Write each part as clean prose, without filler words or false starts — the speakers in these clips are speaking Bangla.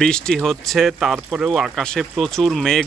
বৃষ্টি হচ্ছে, তারপরেও আকাশে প্রচুর মেঘ।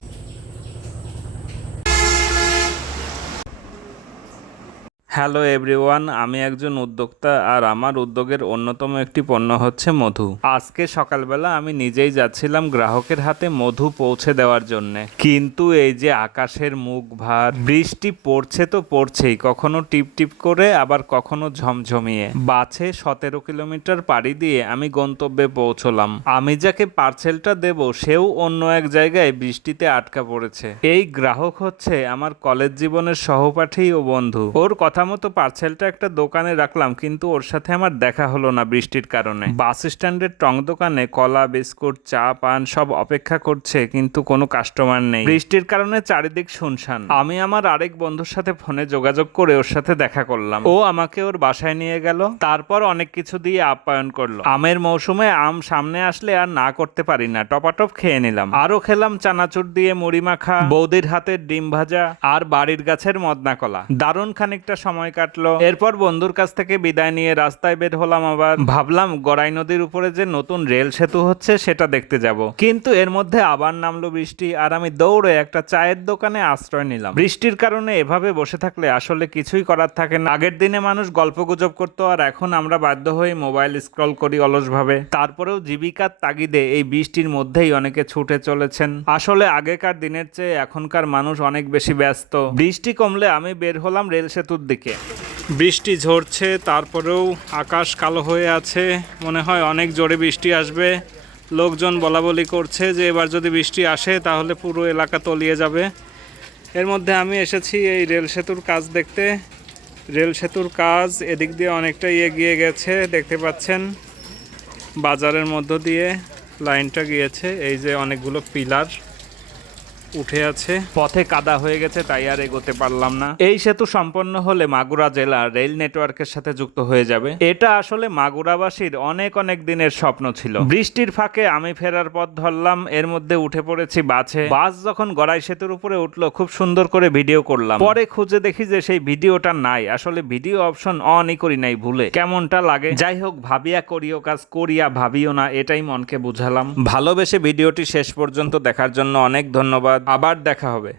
হ্যালো এভরিওয়ান, আমি একজন উদ্যোক্তা আর আমার উদ্যোগের অন্যতম একটি পণ্য হচ্ছে মধু। আজকে সকালবেলা আমি নিজেই যাচ্ছিলাম গ্রাহকের হাতে মধু পৌঁছে দেওয়ার জন্য, কিন্তু এই যে আকাশের মুখ ভার, বৃষ্টি পড়ছে তো পড়ছেই, কখনো টিপ টিপ করে আবার কখনো ঝমঝমিয়ে। বাসে 17 কিলোমিটার পাড়ি দিয়ে আমি গন্তব্যে পৌঁছলাম। আমি যাকে পার্সেলটা দেব সেও অন্য এক জায়গায় বৃষ্টিতে আটকা পড়েছে। এই গ্রাহক হচ্ছে আমার কলেজ জীবনের সহপাঠী ও বন্ধু। ওর কথা মতো পার্সেলটা একটা দোকানে রাখলাম, কিন্তু ওর সাথে আমার দেখা হলো না বৃষ্টির কারণে। বাস স্ট্যান্ডের টং দোকানে কলা, বিস্কুট, চা, পান সব অপেক্ষা করছে, কিন্তু কোনো কাস্টমার নেই। বৃষ্টির কারণে চারিদিক শুনশান। আমি আমার আরেক বন্ধুর সাথে ফোনে যোগাযোগ করে ওর সাথে দেখা করলাম। ও আমাকে ওর বাসায় নিয়ে গেল, তারপর অনেক কিছু দিয়ে আপ্যায়ন করলো। আমের মৌসুমে আম সামনে আসলে আর না করতে পারি না, টপাটপ খেয়ে নিলাম। আরো খেলাম চানাচুর দিয়ে মুড়ি মাখা, বৌদির হাতের ডিম ভাজা আর বাড়ির গাছের মদনা কলা। দারুণ খানিকটা সময় কাটলো। এরপর বন্ধুর কাছ থেকে বিদায় নিয়ে রাস্তায় বের হলাম। আবার ভাবলাম গড়াই নদীর উপরে যে নতুন রেল সেতু হচ্ছে সেটা দেখতে যাব, কিন্তু এর মধ্যে আবার নামলো বৃষ্টি আর আমি দৌড়ে একটা চায়ের দোকানে আশ্রয় নিলাম। বৃষ্টির কারণে এভাবে বসে থাকলে আসলে কিছুই করার থাকে না। আগের দিনে মানুষ গল্পগুজব করতো, আর এখন আমরা বাধ্য হয়ে মোবাইল স্ক্রল করি অলসভাবে। তারপরেও জীবিকার তাগিদে এই বৃষ্টির মধ্যেই অনেকে ছুটে চলেছেন। আসলে আগেকার দিনের চেয়ে এখনকার মানুষ অনেক বেশি ব্যস্ত। বৃষ্টি কমলে আমি বের হলাম রেল সেতুর দিকে। বৃষ্টি ঝরছে, তারপরেও আকাশ কালো হয়ে আছে, মনে হয় অনেক জোরে বৃষ্টি আসবে। লোকজন বলাবলি করছে যে এবার যদি বৃষ্টি আসে তাহলে পুরো এলাকা তলিয়ে যাবে। এর মধ্যে আমি এসেছি এই রেল সেতুর কাজ দেখতে। রেল সেতুর কাজ এদিক দিয়ে অনেকটাই এগিয়ে গেছে, দেখতে পাচ্ছেন। বাজারের মধ্য দিয়ে লাইনটা গিয়েছে, এই যে অনেকগুলো পিলার উঠে আছে। পথে কাদা হয়ে গেছে, তাই আর এগোতে পারলাম না। এই সেতু সম্পন্ন হলে মাগুরা জেলা রেল নেটওয়ার্কের সাথে যুক্ত হয়ে যাবে। এটা আসলে মাগুরাবাসীর অনেক অনেক দিনের স্বপ্ন ছিল। বৃষ্টির ফাঁকে আমি ফেরার পথ ধরলাম, এর মধ্যে উঠে পড়েছি বাসে। বাস যখন গড়াই সেতুর উপরে উঠলো, খুব সুন্দর করে ভিডিও করলাম। পরে খুঁজে দেখি যে সেই ভিডিওটা নাই, আসলে ভিডিও অপশন অনই করি নাই ভুলে। কেমনটা লাগে? যাই হোক, ভাবিয়া করিও কাজ, করিয়া ভাবিও না, এটাই মনকে বুঝালাম। ভালোবেসে ভিডিওটি শেষ পর্যন্ত দেখার জন্য অনেক ধন্যবাদ। আবার দেখা হবে।